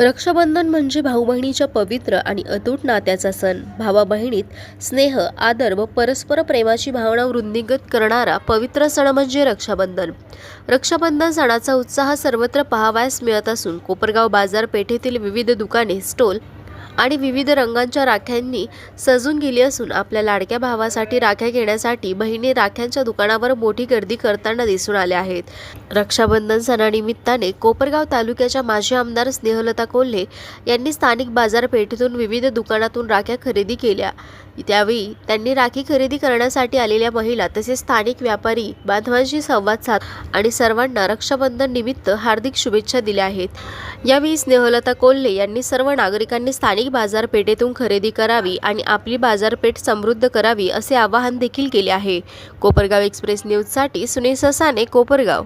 रक्षाबंधन म्हणजे भाऊ बहिणीच्या पवित्र आणि अतूट नात्याचा सण. भावा बहिणीत स्नेह आदर व परस्पर प्रेमाची भावना वृद्धिंगत करणारा पवित्र सण म्हणजे रक्षाबंधन. रक्षाबंधन सणाचा उत्साह सर्वत्र पाहावयास मिळत असून कोपरगाव बाजारपेठेतील विविध दुकाने स्टॉल आणि विविध रंगांच्या राख्यांनी सजून गेली असून आपल्या लाडक्या भावासाठी राख्या घेण्यासाठी बहिणी राख्यांच्या दुकानावर मोठी गर्दी करताना दिसून आल्या आहेत. रक्षाबंधन सणानिमित्ताने कोपरगाव तालुक्याच्या माजी आमदार स्नेहलता कोल्हे यांनी स्थानिक बाजारपेठेतून विविध दुकानातून राख्या खरेदी केल्या. त्यावेळी त्यांनी राखी खरेदी करण्यासाठी आलेल्या महिला तसेच स्थानिक व्यापारी बांधवांशी संवाद साध आणि सर्वांना रक्षाबंधन निमित्त हार्दिक शुभेच्छा दिल्या आहेत. यावेळी स्नेहलता कोल्हे यांनी सर्व नागरिकांनी स्थानिक बाजारपेठेतून खरेदी करावी आणि आपली बाजारपेठ समृद्ध करावी असे आवाहन देखील केले आहे. कोपरगाव एक्सप्रेस न्यूजसाठी सुनील ससाने कोपरगाव.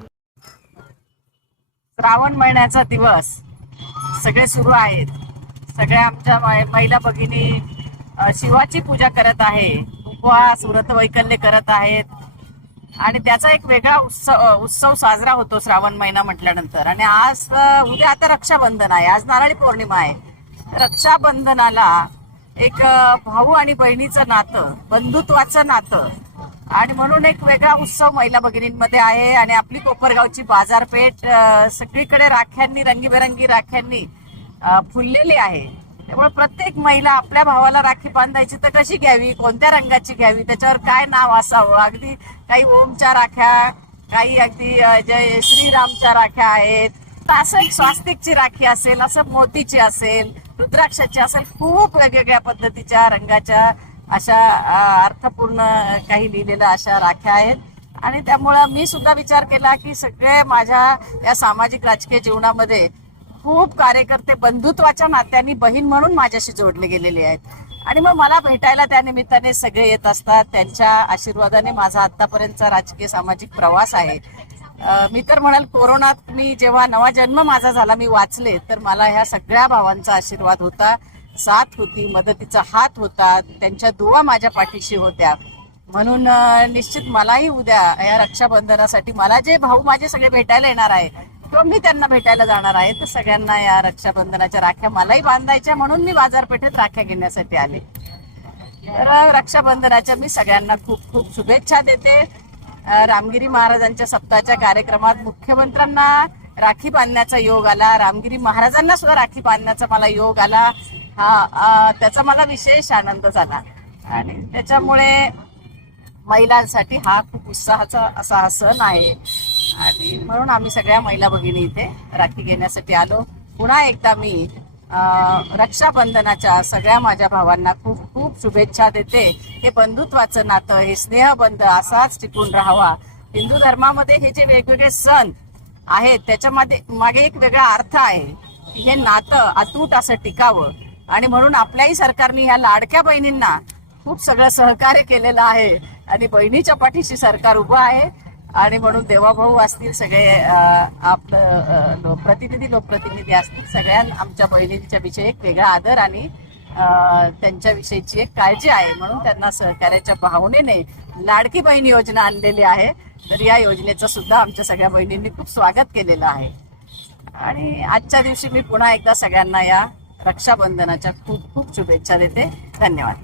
श्रावण महिन्याचा दिवस. सगळे सुरू आहेत. सगळ्या आमच्या महिला भगिनी शिवाची पूजा करत आहे उपवास व्रत वैकल्य करत आहेत. आणि त्याचा एक वेगळा उत्सव उत्सव साजरा होतो श्रावण महिना म्हटल्यानंतर. आणि आज उद्या आता रक्षाबंधन आहे. आज नारळी पौर्णिमा आहे. रक्षाबंधनाला एक भाऊ आणि बहिणीचं नातं बंधुत्वाचं नातं. आणि म्हणून एक वेगळा उत्सव महिला भगिनींमध्ये आहे. आणि आपली कोपरगावची बाजारपेठ सगळीकडे राख्यांनी रंगीबेरंगी राख्यांनी फुललेली आहे. त्यामुळे प्रत्येक महिला आपल्या भावाला राखी बांधायची तर कशी घ्यावी? कोणत्या रंगाची घ्यावी? त्याच्यावर काय नाव असावं? अगदी काही ओमच्या राख्या काही अगदी जय श्रीरामच्या राख्या आहेत. तर असं एक स्वास्तिकची राखी असेल असं मोतीची असेल रुद्राक्षाची असेल खूप वेगवेगळ्या पद्धतीच्या रंगाच्या अशा अर्थपूर्ण काही लिहिलेल्या अशा राख्या आहेत. आणि त्यामुळं मी सुद्धा विचार केला की सगळे माझ्या या सामाजिक राजकीय जीवनामध्ये खूप कार्यकर्ते बंधुत्वाच्या नात्याने बहीण म्हणून माझ्याशी जोडले गेलेले आहेत. आणि मग मला भेटायला त्या निमित्ताने सगळे येत असतात. त्यांच्या आशीर्वादाने माझा आतापर्यंतचा राजकीय सामाजिक प्रवास आहे. मी तर म्हणाल कोरोनात मी जेव्हा नवा जन्म माझा झाला मी वाचले तर मला ह्या सगळ्या भावांचा आशीर्वाद होता. साथ होती मदतीचा हात होता त्यांच्या दुवा माझ्या पाठीशी होत्या. म्हणून निश्चित मलाही उद्या या रक्षाबंधनासाठी मला जे भाऊ माझे सगळे भेटायला येणार आहे मी त्यांना भेटायला जाणार आहे. तर सगळ्यांना या रक्षाबंधनाच्या राख्या मलाही बांधायच्या म्हणून मी बाजारपेठेत राख्या घेण्यासाठी आले. तर रक्षाबंधनाच्या मी सगळ्यांना खूप खूप शुभेच्छा देते. रामगिरी महाराजांच्या सप्ताहाच्या कार्यक्रमात मुख्यमंत्र्यांना राखी बांधण्याचा योग आला. रामगिरी महाराजांना सुद्धा राखी बांधण्याचा मला योग आला. हा त्याचा मला विशेष आनंद झाला. आणि त्याच्यामुळे महिलांसाठी हा खूप उत्साहाचा असा हा सण आहे. आणि म्हणून आम्ही सगळ्या महिला भगिनी इथे राखी घेण्यासाठी आलो. पुन्हा एकदा मी रक्षाबंधनाच्या सगळ्या माझ्या भावांना खूप खूप शुभेच्छा देते. हे बंधुत्वाचं नातं हे स्नेहबंध असाच टिकून राहावा. हिंदू धर्मामध्ये हे जे वेगवेगळे सण आहेत त्याच्यामध्ये मागे एक वेगळा अर्थ आहे हे नातं अतूट असं टिकावं. आणि म्हणून आपल्याही सरकारने ह्या लाडक्या बहिणींना खूप सगळं सहकार्य केलेलं आहे. आणि बहिणीच्या पाठीशी सरकार उभं आहे. आणि म्हणून देवाभाऊ असतील सगळे आपलं लो- प्रतिनिधी लोकप्रतिनिधी असतील सगळ्या आमच्या बहिणींच्या विषयी एक वेगळा आदर आणि त्यांच्याविषयीची एक काळजी आहे. म्हणून त्यांना सहकार्याच्या भावनेने लाडकी बहीण योजना आणलेली आहे. तर या योजनेचं सुद्धा आमच्या सगळ्या बहिणींनी खूप स्वागत केलेलं आहे. आणि आजच्या दिवशी मी पुन्हा एकदा सगळ्यांना या रक्षाबंधनाच्या खूप खूप शुभेच्छा देते. धन्यवाद.